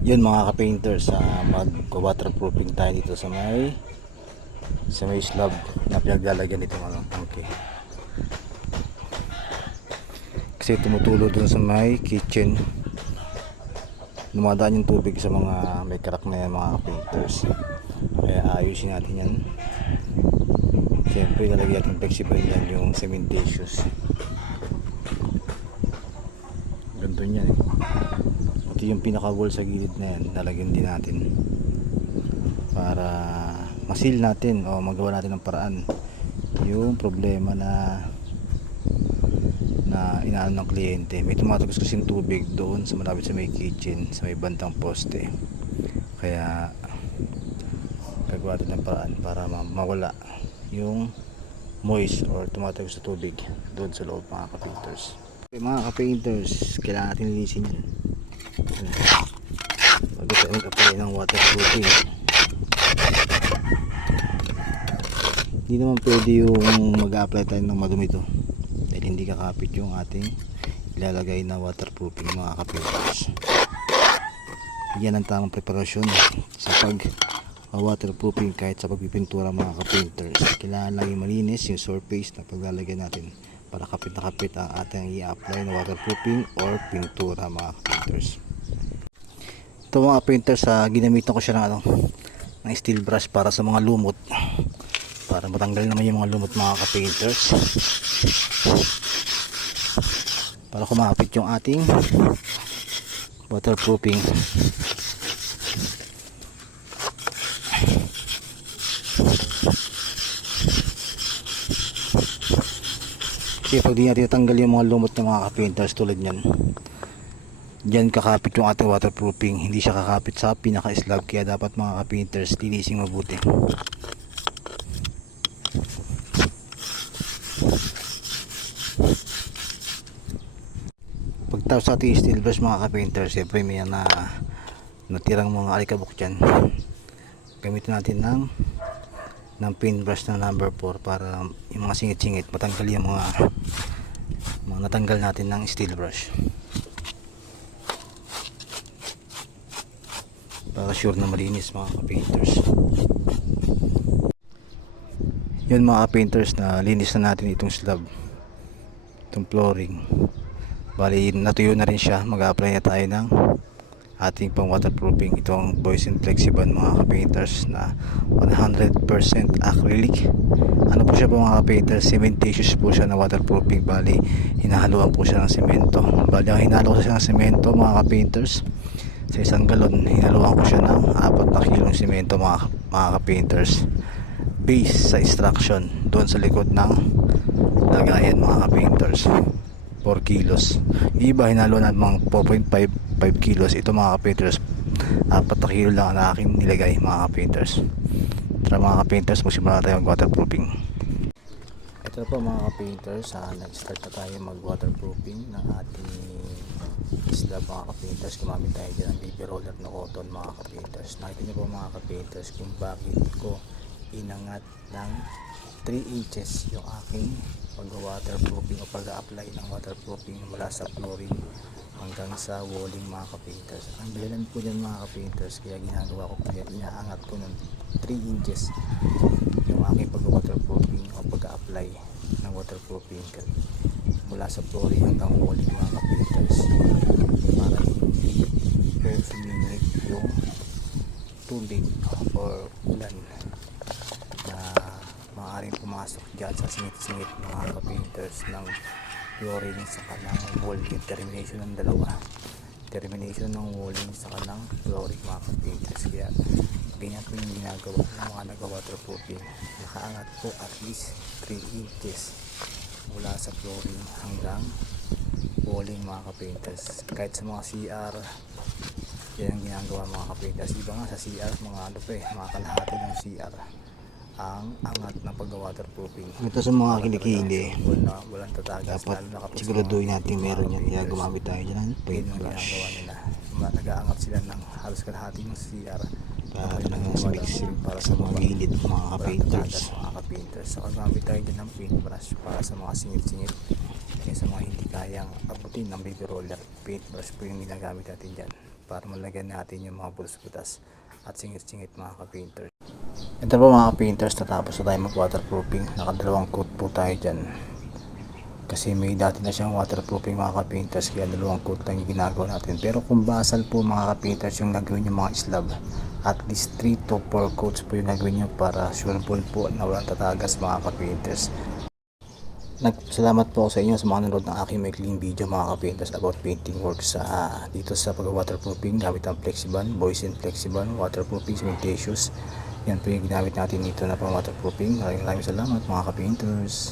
Yun mga ka-painters, mag-waterproofing tayo dito sa may slab na pinaglalagyan nitong tangke. Kasi tumutulo dun sa may kitchen, dumadaan yung tubig sa mga may crack na yan mga ka-painters. Kaya ayusin natin yan. Siyempre lalagyan natin flexible yan, yung cementatious. Ganito yan eh. Pati yung pinaka-wall sa gilid na yan, lalagyan din natin para masil natin o magawa natin ng paraan yung problema na inaano ng kliyente. May tumatagos kasing tubig doon sa malapit sa may kitchen, sa may bandang poste. Kaya gagawa natin ng paraan para mawala yung moist or tumatagos sa tubig doon sa loob mga ka-painters. Okay, mga ka-painters, kailangan natin linisin yan bago tayo mag-apply ng waterproofing. Hindi naman pwede yung mag-apply tayo ng madumi to dahil hindi kakapit yung ating ilalagay na waterproofing mga ka-painters. Yan ang tamang preparasyon sa waterproofing kahit sa pagpipintura mga ka-painters. Kailangan lagi malinis yung surface na paglalagay natin para kapit na kapit ang ating i-apply na waterproofing or pintura mga ka-painters. Ito mga painters, ginamitan ko siya ng steel brush para sa mga lumot, para matanggal naman yung mga lumot mga ka-painters, para kumapit yung ating waterproofing. Kasi pag di natin tanggal yung mga lumot ng mga ka-painters tulad nyan, dyan kakapit yung ating waterproofing, hindi siya kakapit sa pinaka-slab. Kaya dapat mga ka-painters linisin mabuti. Pagtapos sa ating steel brush mga ka-painters, siyempre may natirang mga alikabok dyan, gamitin natin ng paintbrush na number 4 para yung mga singit-singit matanggal yung mga natanggal natin ng steel brush, para sure na malinis mga ka-painters. Yun mga ka-painters, na linis na natin itong slab, itong flooring. Bali natuyo na rin siya. Mag-apply na tayo ng ating pang waterproofing, itong Boysen Flexiban mga ka-painters na 100% acrylic. Ano po siya po mga ka-painters, cementatious po siya na waterproofing. Bali hinahaluan po siya ng semento. Bali ang hinalo ko siya ng semento mga ka-painters, sa isang galon hinaluan ko siya ng 4 na kilong semento mga ka-painters, base sa extraction doon sa likod ng lagayan mga ka-painters. 4 kilos. Iba hinaluan ng mga 4.5 kilos. Ito mga ka-painters, 4 na kilo lang na aking nilagay mga ka-painters. Tara mga ka-painters, magsimula tayo mag-waterproofing. Ito po mga ka-painters, nag-start na tayo mag-waterproofing ng ating slab mga ka-painters. Gumamit tayo dyan ng baby roller na cotton mga ka-painters. Nakita nyo po mga ka-painters kung bakit ko inangat ng 3 inches yung aking pag-waterproofing o pag-apply ng waterproofing mula sa flooring hanggang sa walling mga ka-painters. Ang dahilan po dyan mga ka-painters, kaya ginagawa ko kaya inaangat ko ng 3 inches yung aking pag-waterproofing o pag-apply ng waterproofing mula sa flooring hanggang walling mga ka-painters, para hindi po sumingit yung tubig or ulan na maaaring pumasok dyan sa singit-singit mga ka-painters ng flooring sa kanang walling. Termination ng dalawa, termination ng walling sa kanang flooring mga ka-painters. Kaya ganyan po yung ginagawa ng mga nag-waterproofing, nakaangat po at least 3 inches mula sa flooring hanggang walling mga ka-painters. Kahit sa mga CR, yan ang ginagawa mga ka-painters. Iba nga sa CR, mga kalahati ng CR ang angat ng pag-waterproofing. Ito sa mga kilikili, walang tatagas, dapat siguraduhin natin meron yan. Kaya gumamit tayo dyan ng paintbrush. Nag-aangat sila ng halos kalahati ng CR para talagang mixing para sa mga gilid mga ka-painters. Saka gamit tayo dyan ng paintbrush para sa mga singit-singit Kaya sa mga hindi kayang abutin ng baby roller, paintbrush po yung ginagamit natin dyan para malagyan natin yung mga butas-butas at singit-singit mga ka-painters. Ito po mga ka-painters, natapos na tayo mag waterproofing. Nakadalawang coat po tayo dyan. Kasi may dati na siyang waterproofing mga ka-painters, kaya dalawang coat lang yung ginagawa natin. Pero kung basal po mga ka-painters yung gagawin yung mga slab, at least 3 to 4 coats po yung gagawin nyo para sure po na walang tatagas mga ka-painters. Nagpasalamat po ako sa inyo sa mga nanood ng aking maikling video mga ka-painters about painting works dito sa pag-waterproofing gamit ang Flexiban, Boysen Flexiban, waterproofing cementitious. Yan po yung ginamit natin dito na pang waterproofing. Maraming salamat mga ka-painters.